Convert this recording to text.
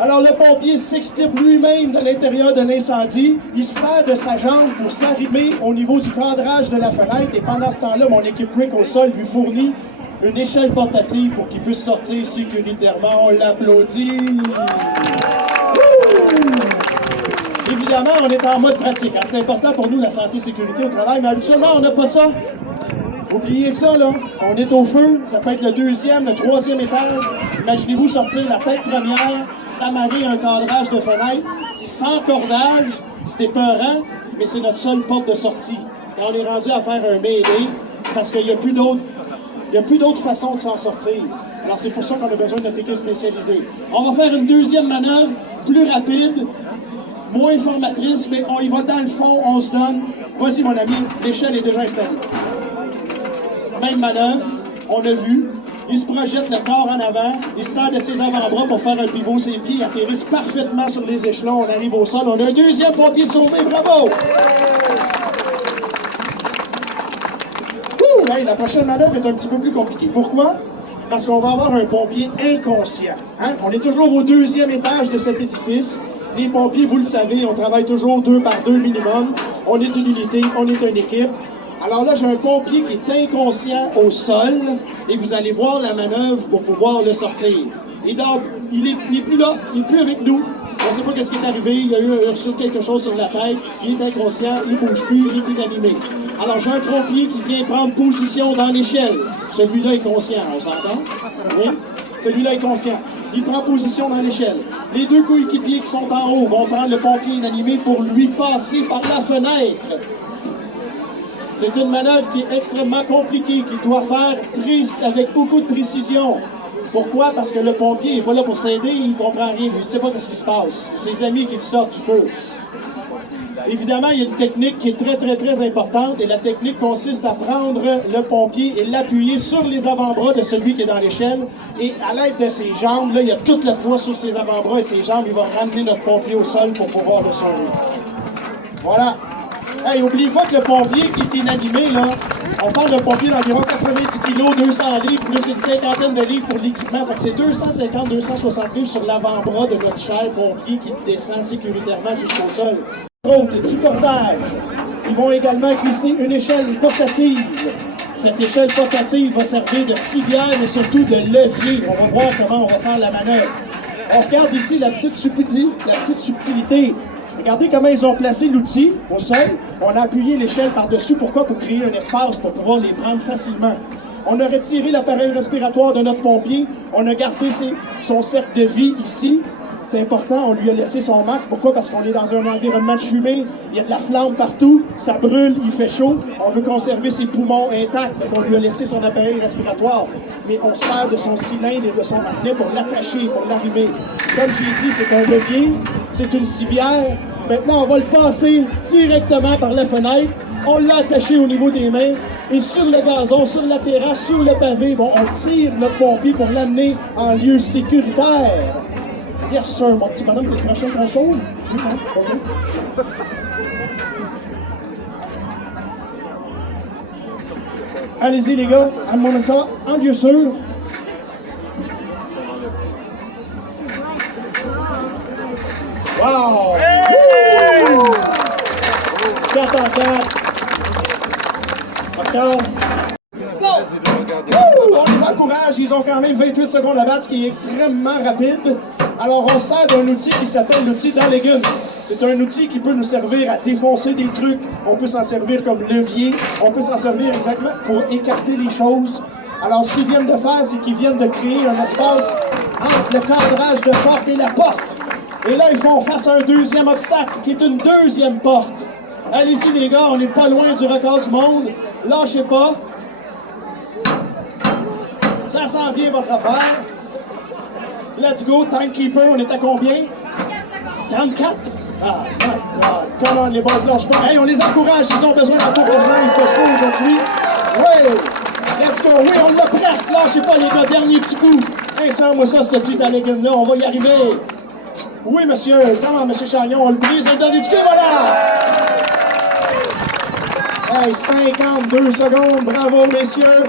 Alors, le pompier s'extirpe lui-même de l'intérieur de l'incendie. Il se sert de sa jambe pour s'arrimer au niveau du cadrage de la fenêtre. Et pendant ce temps-là, mon équipe Rick au sol lui fournit une échelle portative pour qu'il puisse sortir sécuritairement. On l'applaudit. Évidemment, on est en mode pratique. Hein. C'est important pour nous, la santé et sécurité au travail, mais habituellement, on n'a pas ça. Oubliez ça, là. On est au feu. Ça peut être le deuxième, le troisième étage. Imaginez-vous sortir la tête première, s'amarrer un cadrage de fenêtre, sans cordage. C'est épeurant, mais c'est notre seule porte de sortie. Quand on est rendu à faire un Mayday, parce qu'il n'y a plus d'autres façons de s'en sortir. Alors, c'est pour ça qu'on a besoin de notre équipe spécialisée. On va faire une deuxième manœuvre, plus rapide, moins formatrice, mais on y va dans le fond, on se donne. Vas-y, mon ami, l'échelle est déjà installée. Même manœuvre, on a vu. Il se projette le corps en avant, il se sert de ses avant-bras pour faire un pivot, ses pieds atterrissent parfaitement sur les échelons, on arrive au sol, on a un deuxième pompier sauvé, bravo! Hey, la prochaine manœuvre est un petit peu plus compliquée. Pourquoi? Parce qu'on va avoir un pompier inconscient. Hein? On est toujours au deuxième étage de cet édifice. Les pompiers, vous le savez, on travaille toujours 2 par 2 minimum. On est une unité, on est une équipe. Alors là, j'ai un pompier qui est inconscient au sol et vous allez voir la manœuvre pour pouvoir le sortir. Et donc, il n'est plus là, il n'est plus avec nous. On ne sait pas ce qui est arrivé, il a eu quelque chose sur la tête, il est inconscient, il ne bouge plus, il est inanimé. Alors, j'ai un pompier qui vient prendre position dans l'échelle. Celui-là est conscient, on s'entend? Oui? Celui-là est conscient. Il prend position dans l'échelle. Les deux coéquipiers qui sont en haut vont prendre le pompier inanimé pour lui passer par la fenêtre. C'est une manœuvre qui est extrêmement compliquée, qu'il doit faire avec beaucoup de précision. Pourquoi? Parce que le pompier n'est pas là pour s'aider, il ne comprend rien, il ne sait pas ce qui se passe. C'est ses amis qui le sortent du feu. Évidemment, il y a une technique qui est très, très, très importante, et la technique consiste à prendre le pompier et l'appuyer sur les avant-bras de celui qui est dans l'échelle, et à l'aide de ses jambes, là, il y a tout le poids sur ses avant-bras et ses jambes, il va ramener notre pompier au sol pour pouvoir le sauver. Voilà. Hey, n'oubliez pas que le pompier qui est inanimé, là, on parle d'un pompier d'environ 90 kg, 200 livres, plus une cinquantaine de livres pour l'équipement. Fait que c'est 250-260 livres sur l'avant-bras de notre cher pompier qui descend sécuritairement jusqu'au sol. Du cordage. Ils vont également glisser une échelle portative. Cette échelle portative va servir de civière, mais surtout de levier. On va voir comment on va faire la manœuvre. On regarde ici la petite subtilité. Regardez comment ils ont placé l'outil au sol. On a appuyé l'échelle par-dessus. Pourquoi? Pour créer un espace pour pouvoir les prendre facilement. On a retiré l'appareil respiratoire de notre pompier. On a gardé son cercle de vie ici. C'est important, on lui a laissé son masque. Pourquoi? Parce qu'on est dans un environnement de fumée, il y a de la flamme partout, ça brûle, il fait chaud. On veut conserver ses poumons intacts, donc on lui a laissé son appareil respiratoire. Mais on sert de son cylindre et de son harnais pour l'attacher, pour l'arrimer. Comme j'ai dit, c'est un levier, c'est une civière. Maintenant, on va le passer directement par la fenêtre. On l'a attaché au niveau des mains. Et sur le gazon, sur la terrasse, sur le pavé, bon, on tire notre pompier pour l'amener en lieu sécuritaire. Yes, sir, mon petit bonhomme, t'es le prochain qu'on sauve? Oui, non? OK. Allez-y, les gars, amenez ça en lieu sûr. Wow! Hey! 4 en 4. Oscar. On les encourage, ils ont quand même 28 secondes à battre, ce qui est extrêmement rapide. Alors, on sert d'un outil qui s'appelle l'outil d'Allegan. C'est un outil qui peut nous servir à défoncer des trucs. On peut s'en servir comme levier. On peut s'en servir exactement pour écarter les choses. Alors, ce qu'ils viennent de faire, c'est qu'ils viennent de créer un espace entre le cadrage de porte et la porte. Et là, ils font face à un deuxième obstacle, qui est une deuxième porte. Allez-y, les gars, on n'est pas loin du record du monde. Lâchez pas. Ça s'en vient, votre affaire. Let's go, timekeeper, on est à combien? 34? Ah, my God. Come on, les boys, lâche pas. Hey, on les encourage, ils ont besoin d'encouragement, il fait chaud aujourd'hui. Oui, let's go. Oui, on l'a presque, lâchez pas, les gars, dernier petit coup. Hey, ça, moi, ça, ce petit Allegan-là, on va y arriver. Oui, monsieur. Comment, monsieur Chagnon, on le brise, on le donne du cul, voilà! Hey, 52 secondes, bravo, messieurs.